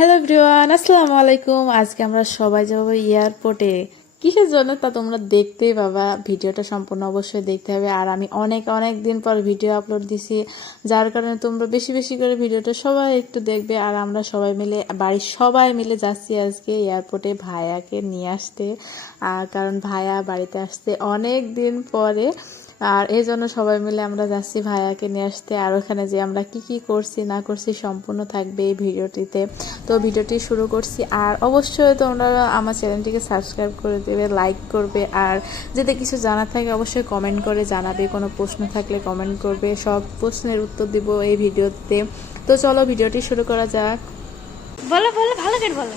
Hello everyone আসসালামু আলাইকুম আজকে আমরা সবাই যাব এয়ারপোর্টে কিসের জন্য তা তোমরা দেখতেই পাবা ভিডিওটা সম্পূর্ণ অবশ্যই দেখতে হবে আর আমি অনেক অনেক দিন পর ভিডিও আপলোড দিছি যার কারণে তোমরা বেশি বেশি করে ভিডিওটা সবাই একটু দেখবে আর আমরা সবাই মিলে বাড়ির সবাই মিলে যাচ্ছি আজকে এয়ারপোর্টে ভাইয়াকে নিয়ে আসতে আর কারণ ভাইয়া বাড়িতে আসতে অনেক দিন পরে আর এই জন্য সবাই মিলে আমরা যাচ্ছি ভাইয়াকে নিয়ে আসতে আর ওখানে যে আমরা কি কি করছি না করছি সম্পূর্ণ থাকবে এই ভিডিওটিতে। তো ভিডিওটি শুরু করছি আর অবশ্যই তোমরা আমার চ্যানেলটিকে সাবস্ক্রাইব করে দেবে লাইক করবে আর যদি কিছু জানার থাকে অবশ্যই কমেন্ট করে জানাবে কোনো প্রশ্ন থাকলে কমেন্ট করবে সব প্রশ্নের উত্তর দিব এই ভিডিওতে। তো চলো ভিডিওটি শুরু করা যাক। বলো বলো ভালো করে বলো।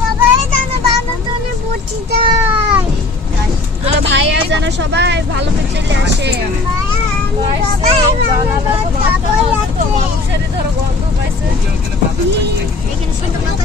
সবাই যেন ভালোভাবে পৌঁছে যায়। বলো ভাইয়া যেন সবাই ভালোভাবে চলে আসে। এখানে সুন্দর মাথা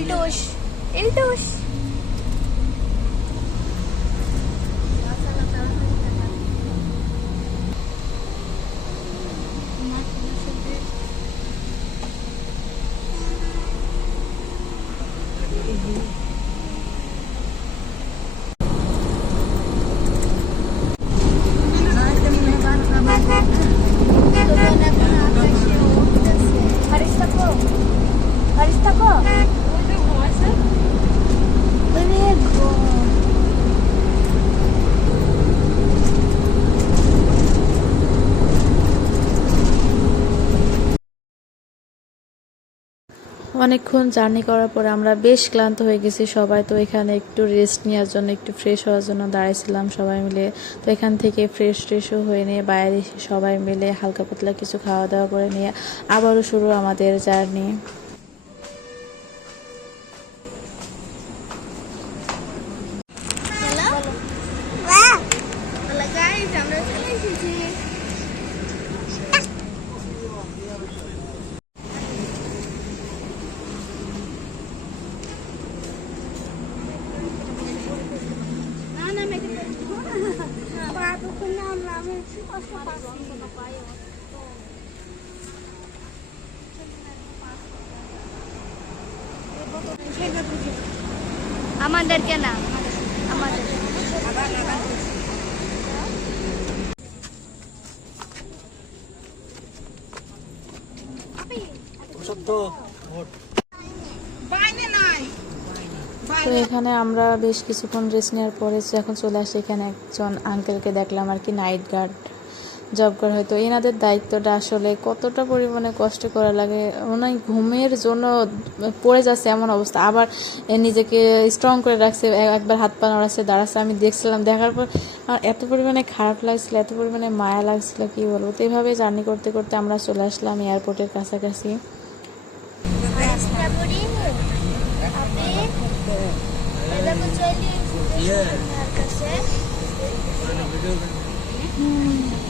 equal to অনেকক্ষণ জার্নি করার পরে আমরা বেশ ক্লান্ত হয়ে গেছি সবাই। তো এখানে একটু রেস্ট নেওয়ার জন্য, একটু ফ্রেশ হওয়ার জন্য দাঁড়াইছিলাম সবাই মিলে। তো এখান থেকে ফ্রেশ ট্রেশও হয়ে নিয়ে বাইরে সবাই মিলে হালকা পাতলা কিছু খাওয়া দাওয়া করে নিয়ে আবারও শুরু আমাদের জার্নি Hello guys, আমরা চলে এসেছি না না মেকে বাবু কোন নাম আমি কষ্ট পাচ্ছি আমাদেরকে না? আমাদের। তো এখানে আমরা বেশ কিছুক্ষণ রেস্ট নেওয়ার পরে যখন চলে আসি এখানে একজন আঙ্কেলকে দেখলাম আর কি নাইট গার্ড জব করা হয়তো। এনাদের দায়িত্বটা আসলে কতটা পরিমাণে কষ্ট করা লাগে ওনার ঘুমের জন্য পড়ে যাচ্ছে এমন অবস্থা। আবার নিজেকে স্ট্রং করে রাখছে একবার হাত পা নড়াচ্ছে, দাঁড়াচ্ছে, আমি দেখছিলাম, দেখার পর আমার এত পরিমাণে খারাপ লাগছিল, এত পরিমাণে মায়া লাগছিল, কি বলব? তো এইভাবে জার্নি করতে করতে আমরা চলে আসলাম এয়ারপোর্টের কাছাকাছি। Strawberry.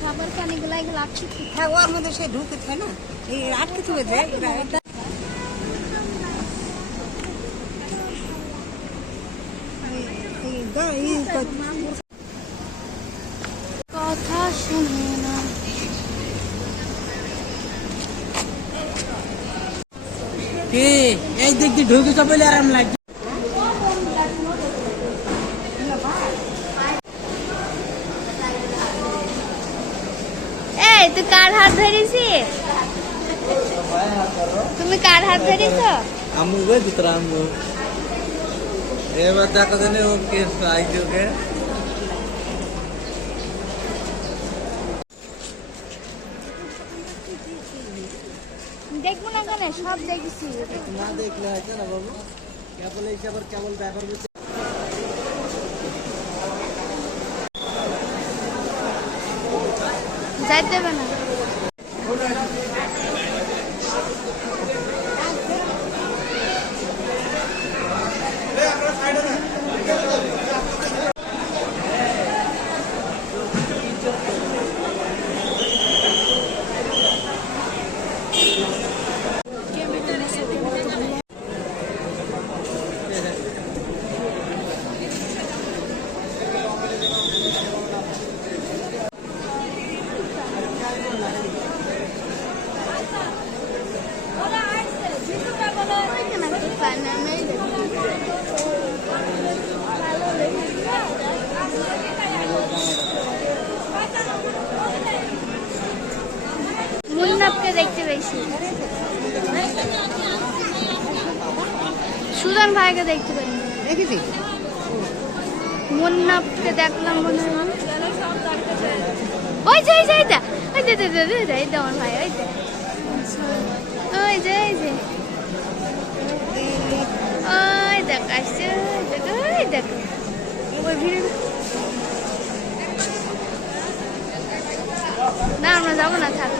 খাবার পানি গুলাই গেলে আটকে হ্যাঁ ওর মধ্যে সে ঢুকে থাকে না এই আটকে চলে যায় এই দ- এই ক- কথা শুনে না কি এই দিক দিয়ে ঢুকে বলে আরাম লাগছে এই তুই কার হাত ধরেছি তুমি কার হাত ধরেছ আমি ওই ভিতরে আমি এবার দেখা জানে ওকে সাইজ ওকে দেখব না সব দেখেছি। না দেখলে হয়তো না বাবু। কেবল এই আবার কেবল ব্যাপার করছে যাইতে হবে না। মুন্নাবকে দেখতে পেয়েছি সুজন ভাইকে দেখতে পাইনি দেখেছি মুন্নাবকে দেখলাম মনে হয় ওই যে ওই যে এইটা ওই যে ওই যে, ওই যে, এই যে আমার ভাই ওই যে ওই যে ওই দেখ আসছে ওই দেখ ওই দেখ ওই ভিড় না আমরা যাব না থাক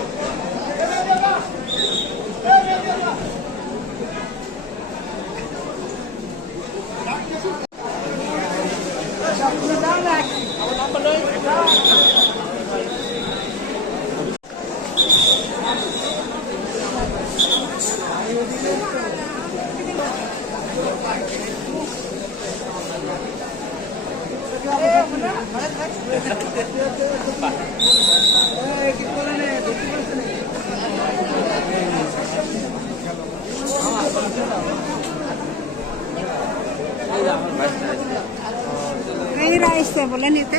এরা আসছে বলেন এতে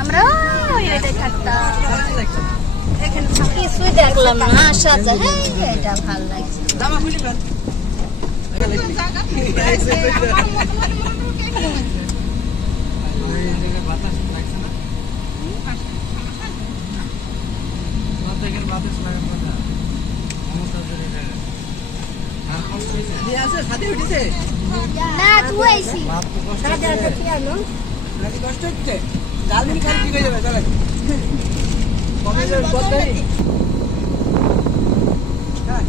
আমরা। কিছুই দেখলাম না হ্যাঁ এটা ভালো লাগছে বাতাস লাগার কথা। সমস্যা? আছে, উঠেছে? কষ্ট হচ্ছে। খালি ঠিক হয়ে যাবে, চলেন। কবে যাবে, কত তারিখ? হ্যাঁ।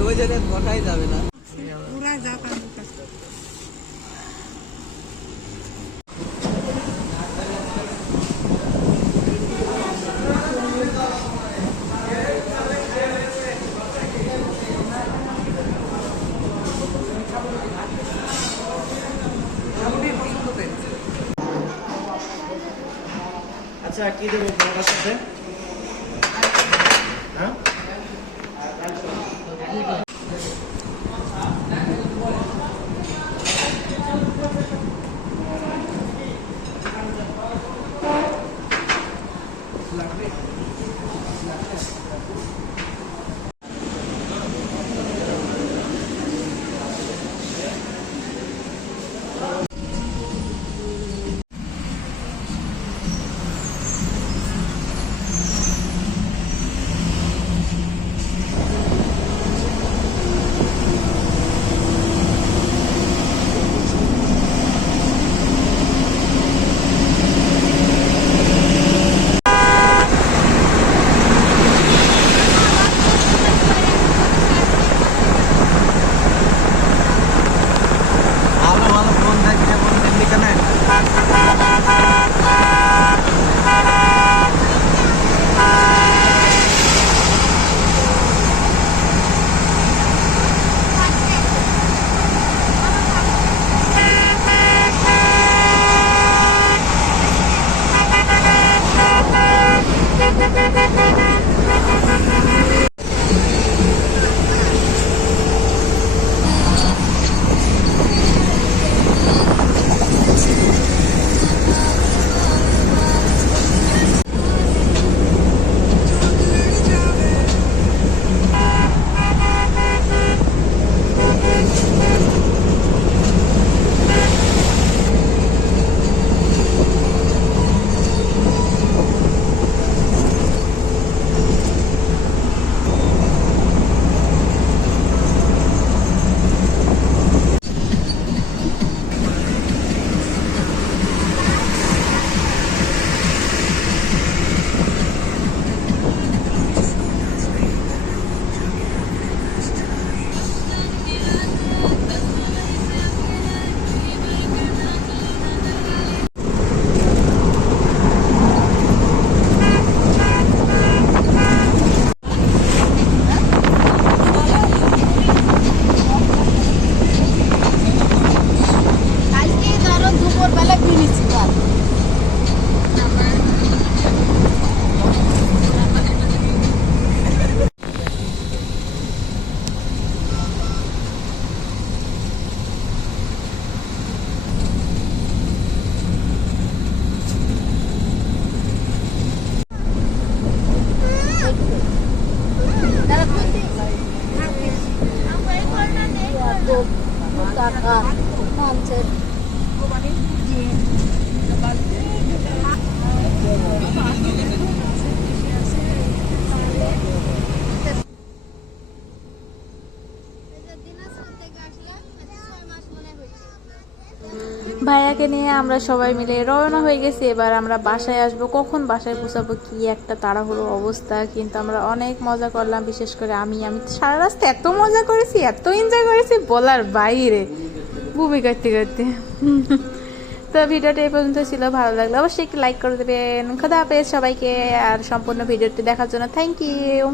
রোজ এটা বসাই যাবে না পুরা যা টাকা পাঁচের ভাইয়াকে নিয়ে আমরা সবাই মিলে রওনা হয়ে গেছি। এবার আমরা বাসায় আসব। কখন বাসায় পৌঁছাবো কি একটা তাড়াহুড়ো অবস্থা, কিন্তু আমরা অনেক মজা করলাম। বিশেষ করে আমি আমি সারা রাস্তা এত মজা করেছি, এত এনজয় করেছি বলার বাইরে। বুমি করতে করতে। তো ভিডিওটা এই পর্যন্ত ছিল, ভালো লাগল অবশ্যই একটু লাইক করে দেবেন। খোদা হাফেজ সবাইকে, আর সম্পূর্ণ ভিডিওটি দেখার জন্য থ্যাংক ইউ